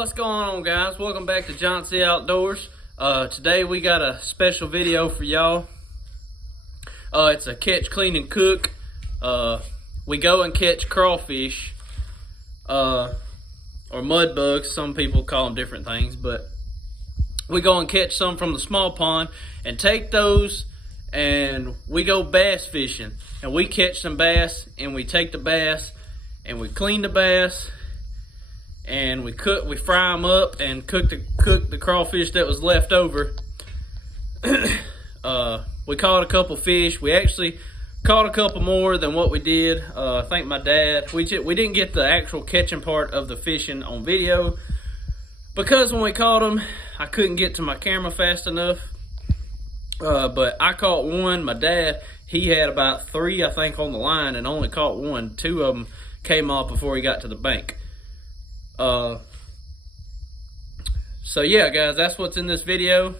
What's going on, guys? Welcome back to Johnsey Outdoors. Today we got a special video for y'all. It's a catch, clean, and cook. We go and catch crawfish, or mud bugs. Some people call them different things, but we go and catch some from the small pond and take those, and we go bass fishing. And we catch some bass, and we take the bass, and we clean the bass, and we fry them up and cook the crawfish that was left over. We caught a couple fish. We actually caught a couple more than what we did. I think my dad, we didn't get the actual catching part of the fishing on video because when we caught them, I couldn't get to my camera fast enough. But I caught one. My dad, he had about 3, I think, on the line and only caught one. 2 of them came off before he got to the bank. So yeah, guys, that's what's in this video.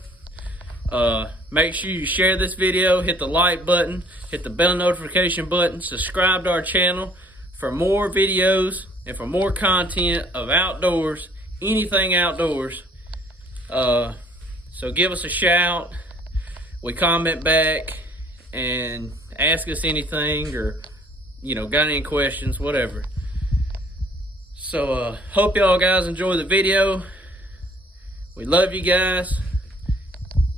Make sure you share this video, hit the like button, hit the bell notification button, subscribe to our channel for more videos and for more content of outdoors, anything outdoors. So give us a shout, we comment back, and ask us anything, or got any questions, whatever. So hope y'all guys enjoy the video. We love you guys.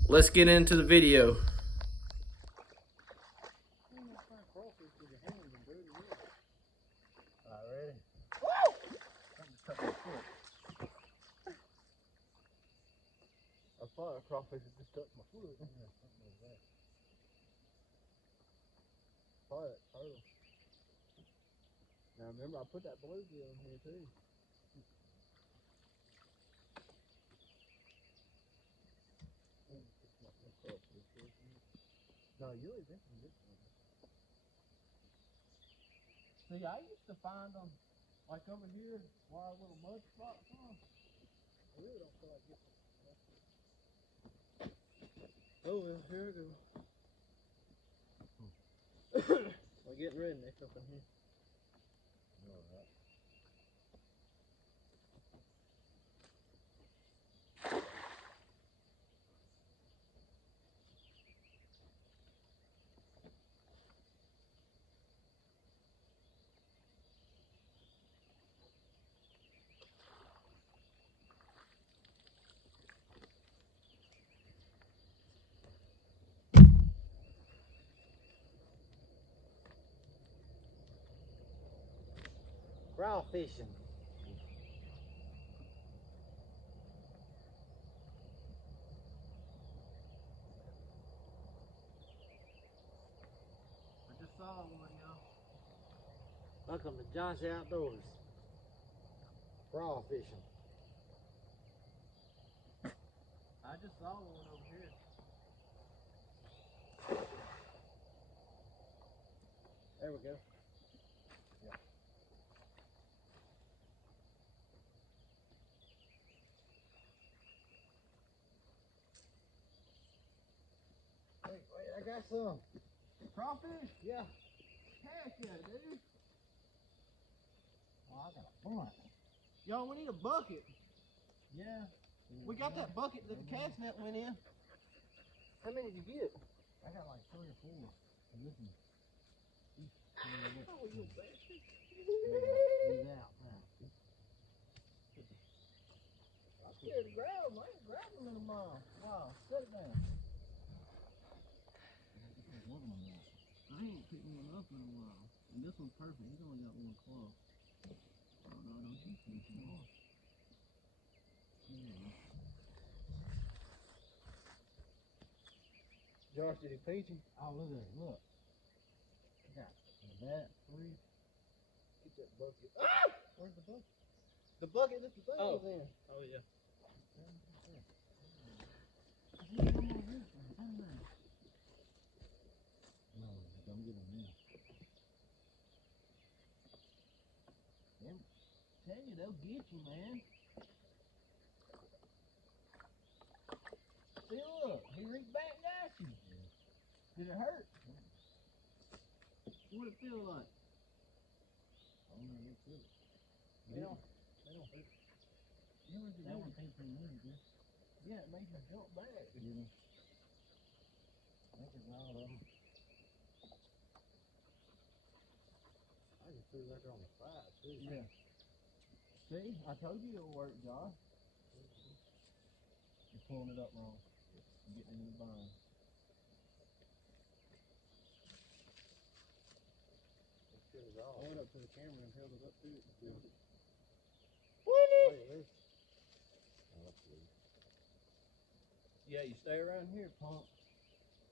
Let's get into the video. Alright, I thought a crawfish had just touched my foot. Probably that turtle. Now remember, I put that bluegill in here too. No, you're eventually this one. See, I used to find them like over here where our little mud spots are. I really don't feel like getting them. Oh, well, here we go. We're getting redneck up in here. Alright. Crawfishing. I just saw one, y'all. Welcome to Johnsey Outdoors. Crawfishing. I just saw one over here. There we go. Yeah. Wait, I got some. Crawfish? Yeah. Heck yeah, dude. Oh, I got a bunch. Y'all, we need a bucket. Yeah. We got that bucket that the cast net went in. How many did you get? I got like 3 or 4. Listen. Oh, you bastard. He's out now. I'm scared to grab him. I ain't grabbing him in a mile. Wow, set it down. I ain't picked one up in a while. And this one's perfect. He's only got 1 claw. Oh no, don't you think him off. Josh, did he peach him? Oh, look at it, look. I got that, 3. Get that bucket. Ah! Where's the bucket? The bucket that the thing was in. Oh, yeah. No, don't get him now. Tell you, they'll get you, man. See, look, he reached back and got you. Did it hurt? What did it feel like? I don't know, it feels. They don't hurt. You That one came from me, dude. Yeah, it made me jump back. Yeah. I think it's all of them. I can see that on the side, too. Yeah. See? I told you it'll work, Josh. You're pulling it up wrong. You're getting in the bind. I went up to the camera and held it up to it. Woo! Yeah, you stay around here, pump.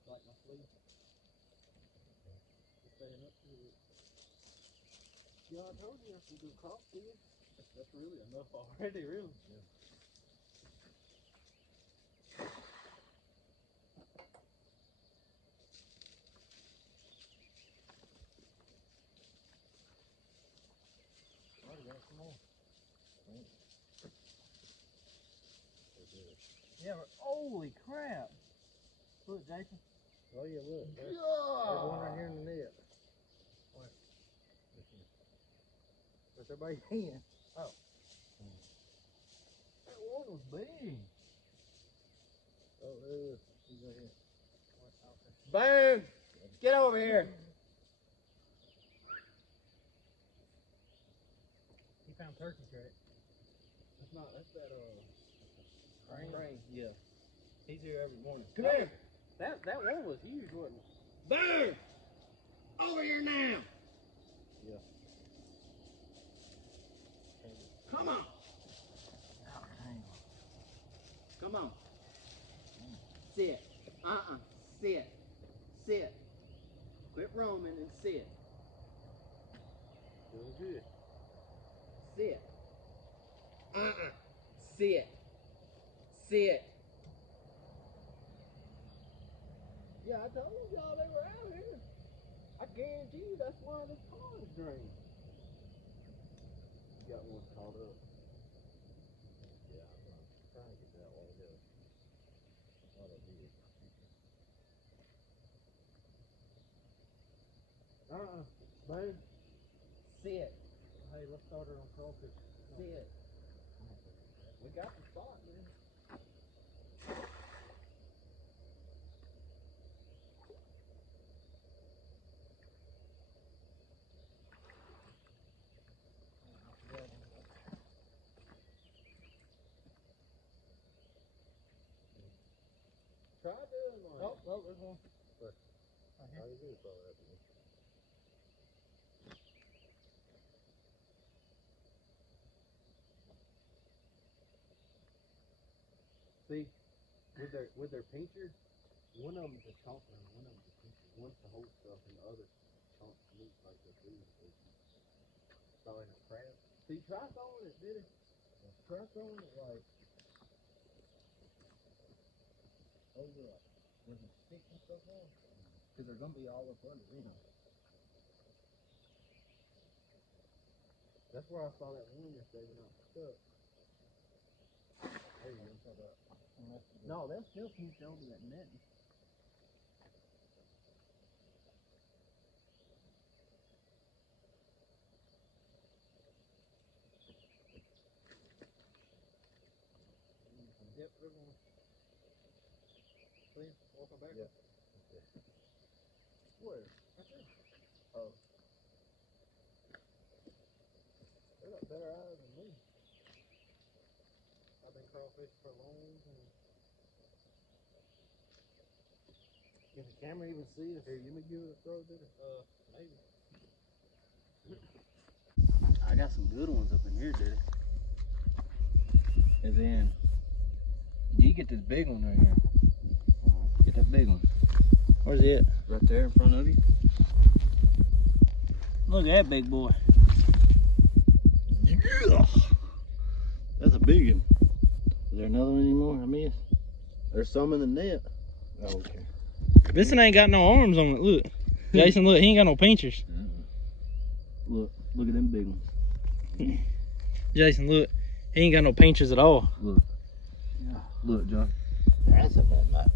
Like my sleeve. You're staying up to it. Yeah, I told you I can do crawfish. That's really enough already, really. Yeah. Oh, you got some more. Yeah, but holy crap. Look, Jason. Oh, yeah, look. There's one right here in the net. That's everybody's hand. Oh. That one was big. Oh, he's right here. Boom! Get over here. He found turkey track. That's that, crane. Yeah. He's here every morning. Come here. That one was huge, wasn't it? Boom! Over here now. Yeah. Come on. Come on. Sit. Sit. Sit. Quit roaming and sit. Doing good. Sit. Sit. Sit. Yeah, I told y'all they were out here. I guarantee you that's why this pond's drained. You got one caught up. Yeah, I'm trying to get that one together. Oh, that did. Boom. Sit. Hey, let's start her on crawfish. Sit. We got the spot, man. Try doing one. Oh, there's one. Where? How you do it, brother? See, with their pincher, one of them's a chomper and one of them's a pincher. One's to hold stuff and the other chomps meat like the food. Throwing a crab. See, try throwing it, did it? Try throwing it like over with the stick and stuff on. Because they're going to be all up under, you know. That's where I saw that one yesterday when I was stuck. There you go. No, they'll still pinch over that net. Yep, we're going. Please, welcome back. Yeah. Okay. Where? Right there. Oh. They got better eyes than me. I've been crawfishing for a long time. Can the camera even see us? Here, you may give it a throw, did it? Maybe. I got some good ones up in here, did it? And then you get this big one right here. Get that big one. Where's it? Right there in front of you. Look at that big boy. Yeah. That's a big one. Is there another one anymore I missed? There's some in the net. Oh, okay. This one ain't got no arms on it, look. Jason, look, he ain't got no pinchers. Look at them big ones. Jason, look, he ain't got no pinchers at all. Look. Yeah. Look, John. That's a bad mouth.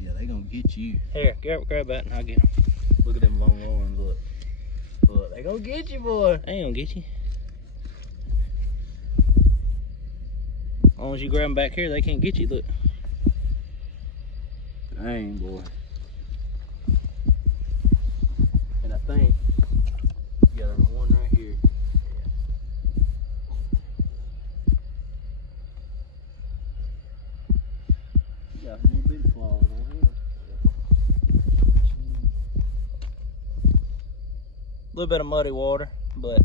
Yeah, they gonna get you. Here, grab that and I'll get him. Look at them long arms, look. Look, they gonna get you, boy. They ain't gonna get you. As long as you grab them back here, they can't get you. Look. Dang, boy. And I think you got one right here. You got a little bit of claws on here. A little bit of muddy water, but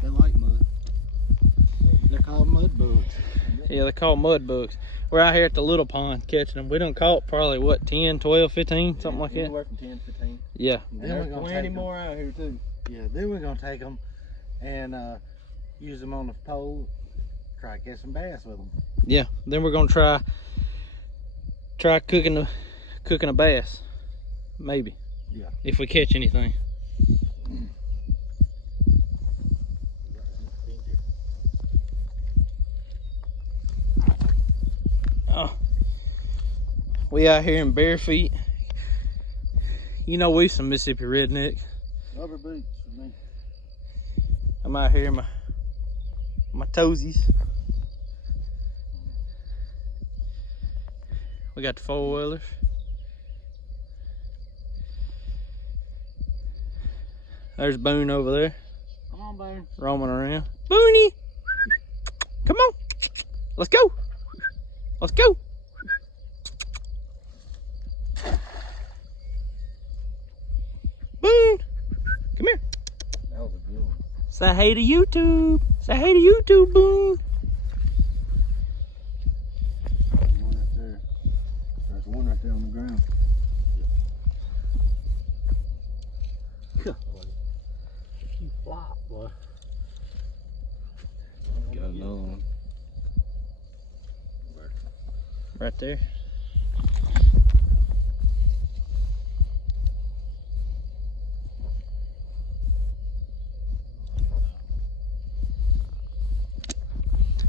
they like mud. They're called mud bugs. yeah, they're called mud bugs. We're out here at the little pond catching them. We done caught probably, what, 10, 12, 15, something like that? Anywhere from 10 to 15. Yeah. And there's plenty more out here too. Yeah, then we're gonna take them and use them on the pole, try to catch some bass with them. Yeah, then we're gonna try cooking a bass, maybe. Yeah. If we catch anything. Oh, we out here in bare feet. You know we some Mississippi redneck. Rubber boots for me. I'm out here in my toesies. We got the 4-wheelers. There's Boone over there. Come on, Boone. Roaming around. Booney! Come on! Let's go! Let's go! Boone! Come here. That was a good one. Say hey to YouTube. Say hey to YouTube, Boone. There's one right there. There's one right there on the ground. You flop, boy. Got another one. Right there.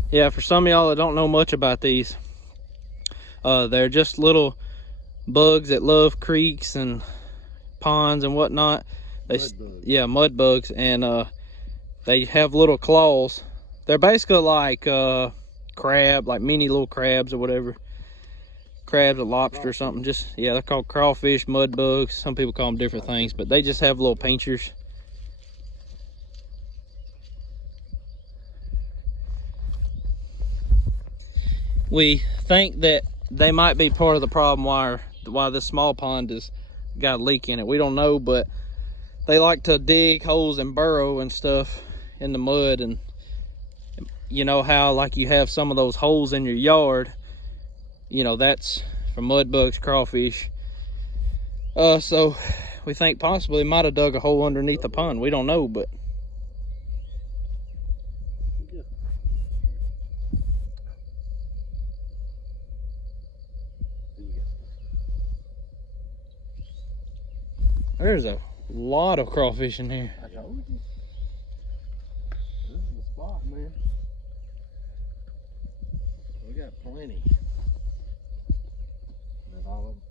Yeah, for some of y'all that don't know much about these, they're just little bugs that love creeks and ponds and whatnot. Yeah, mud bugs, and they have little claws. They're basically like crab, like mini little crabs or whatever. Crabs or lobster or something. Just, yeah, they're called crawfish, mud bugs. Some people call them different things, but they just have little pinchers. We think that they might be part of the problem why this small pond has got a leak in it. We don't know, but they like to dig holes and burrow and stuff in the mud. And you know how like you have some of those holes in your yard, you know, that's for mud bugs, crawfish. So we think possibly might have dug a hole underneath the pond. We don't know, but there's a lot of crawfish in here. I told you. This is the spot, man. We got plenty. That's all of them.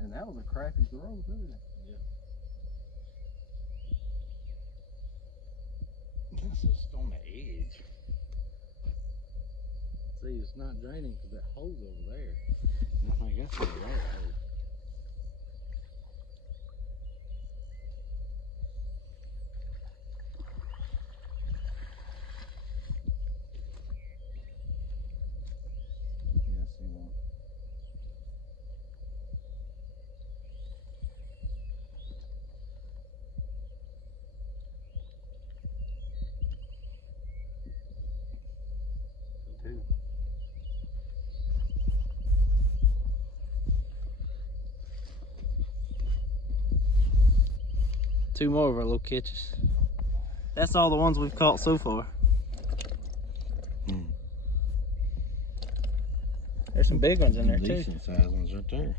And that was a crappy throw, too. Yeah. That's just on the edge. See, it's not draining because that hole's over there. And I think that's the right hole. Yeah, I see one. Two. Two more of our little catches. That's all the ones we've caught so far. There's some big ones in there too. Decent sized ones right there.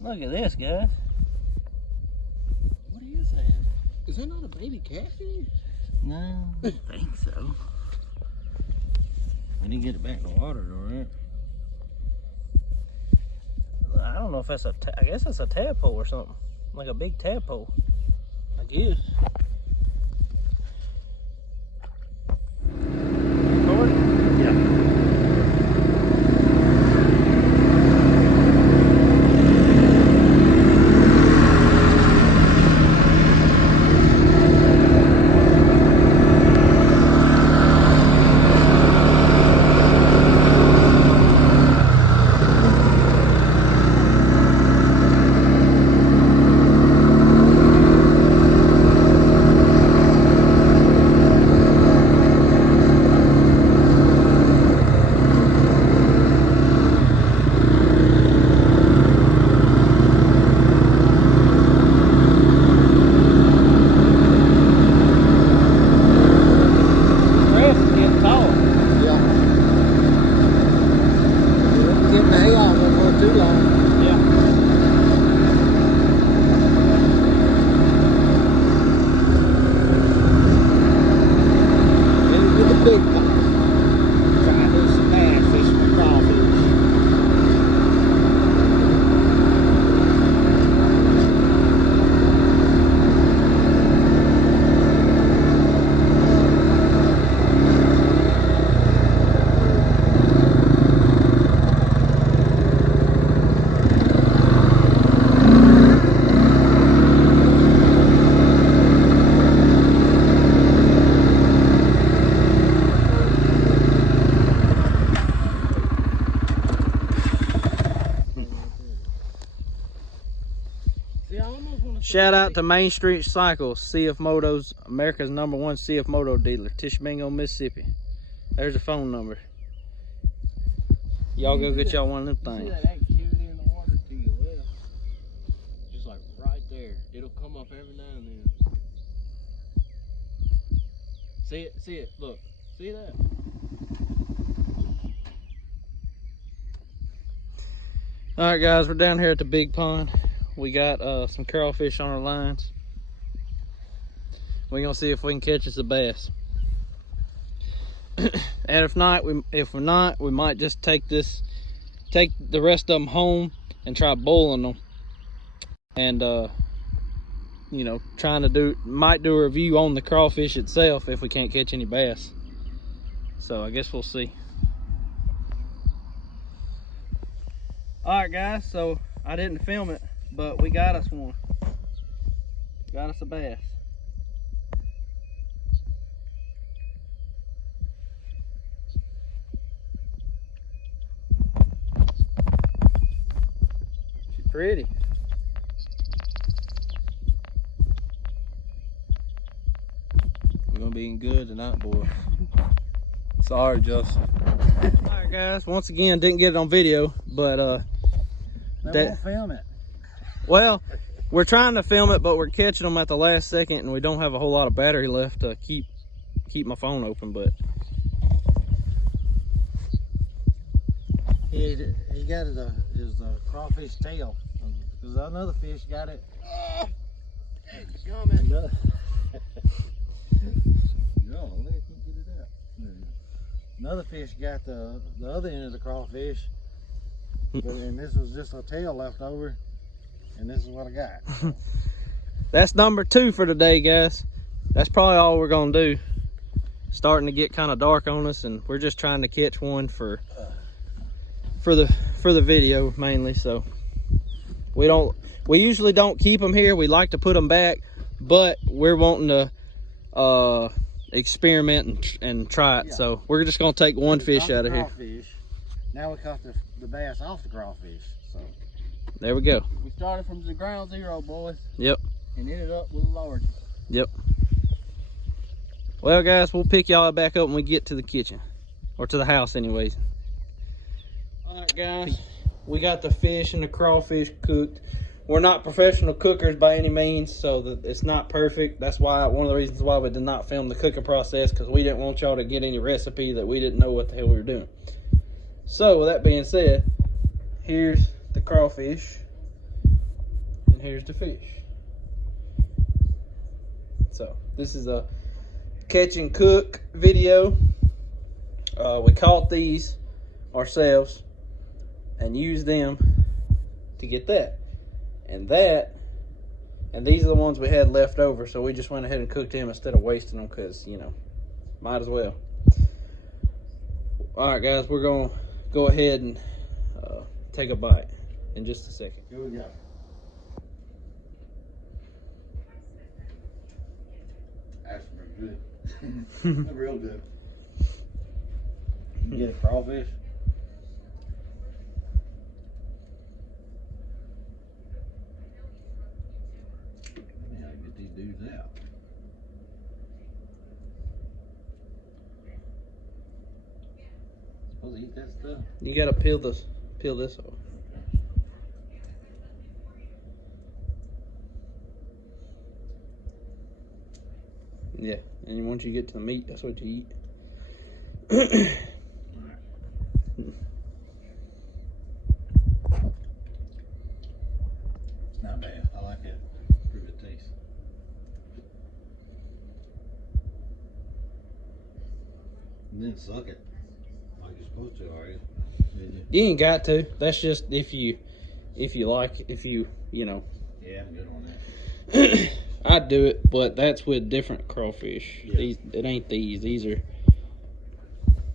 Look at this, guys. What is that? Is that not a baby catfish? No, I don't think so. I didn't get it back in the water though, right? I don't know if that's I guess that's a tadpole or something. Like a big tadpole, I guess. Shout out to Main Street Cycles, CF Motos, America's #1 CF Moto dealer, Tishomingo, Mississippi. There's a phone number. Y'all go get y'all one of them things. See that activity in the water to your left? Just like right there. It'll come up every now and then. See it, look. See that? Alright guys, we're down here at the big pond. We got some crawfish on our lines. We're gonna see if we can catch us a bass. And if we're not, we might just take the rest of them home and try boiling them. And you know, might do a review on the crawfish itself if we can't catch any bass. So I guess we'll see. Alright guys, so I didn't film it, but we got us one. Got us a bass. She's pretty. We're gonna be eating good tonight, boy. Sorry, Justin. Alright guys, once again, didn't get it on video, but They won't film it. well, we're trying to film it, but we're catching them at the last second, and we don't have a whole lot of battery left to keep my phone open. But He got his crawfish tail, because another fish got it. It's coming. No, I can't get it out. Another fish got the other end of the crawfish, and this was just a tail left over, and this is what I got. that's number 2 for today, guys. That's probably all we're gonna do. Starting to get kind of dark on us, and we're just trying to catch one for the video mainly. So we usually don't keep them here. We like to put them back, but we're wanting to experiment and try it. Yeah. So we're just gonna take one fish out of here. Now we caught the bass off the crawfish. So there we go. We started from the ground zero, boys. Yep. And ended up with a large. Yep. Well guys, we'll pick y'all back up when we get to the kitchen, or to the house anyways. All right guys, we got the fish and the crawfish cooked. We're not professional cookers by any means, so it's not perfect. That's why one of the reasons why we did not film the cooking process, because we didn't want y'all to get any recipe that we didn't know what the hell we were doing. So with that being said, here's the crawfish and here's the fish. So this is a catch and cook video. We caught these ourselves and used them to get that. And these are the ones we had left over, so we just went ahead and cooked them instead of wasting them because, you know, might as well. All right, guys, we're going to go ahead and take a bite in just a second. Here we go. That's real good. Real good. You get a crawfish. Yeah, get these dudes out. Supposed to eat that stuff? You got to peel this off. Yeah, and once you get to the meat, that's what you eat. It's not bad. I like it. Pretty good taste. And then suck it like you're supposed to, are you? You ain't got to. That's just if you know. Yeah, I'm good on that. I'd do it, but that's with different crawfish. Yeah. It ain't these. These are.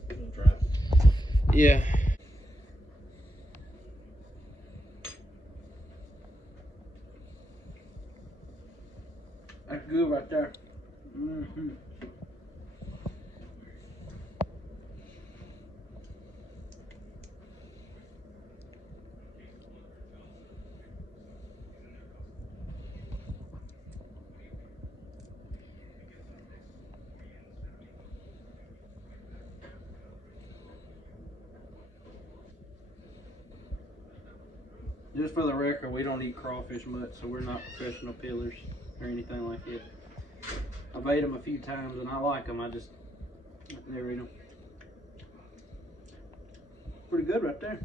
We'll try it. Yeah. That's good right there. Mm-hmm. Just for the record, we don't eat crawfish much, so we're not professional peelers or anything like that. I've ate them a few times and I like them. I just never eat them. Pretty good right there.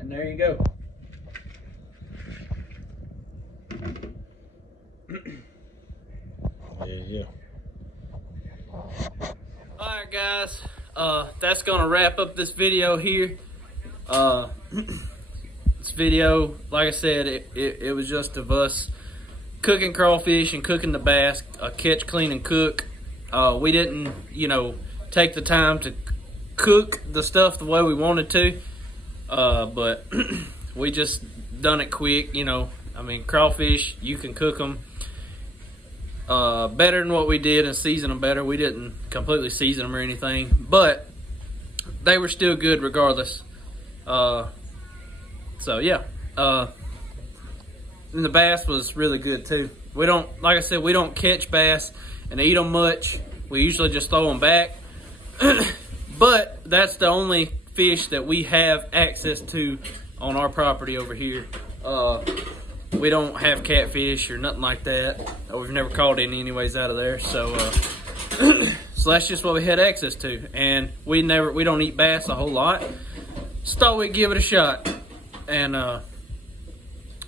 And there you go. Yeah. Alright guys, that's gonna wrap up this video here. This video, like I said, it was just of us cooking crawfish and cooking the bass, catch, clean, and cook. We didn't, you know, take the time to cook the stuff the way we wanted to, but we just done it quick, you know. I mean, crawfish, you can cook them better than what we did and season them better. We didn't completely season them or anything, but they were still good regardless. So yeah, and the bass was really good too. We don't, like I said, we don't catch bass and eat them much. We usually just throw them back. But that's the only fish that we have access to on our property over here. We don't have catfish or nothing like that. We've never caught any anyways out of there. So so that's just what we had access to. And we don't eat bass a whole lot. Just thought we'd give it a shot. And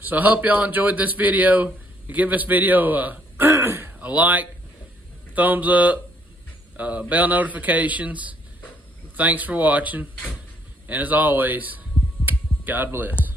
so I hope y'all enjoyed this video. Give this video a like, thumbs up, bell notifications. Thanks for watching. And as always, God bless.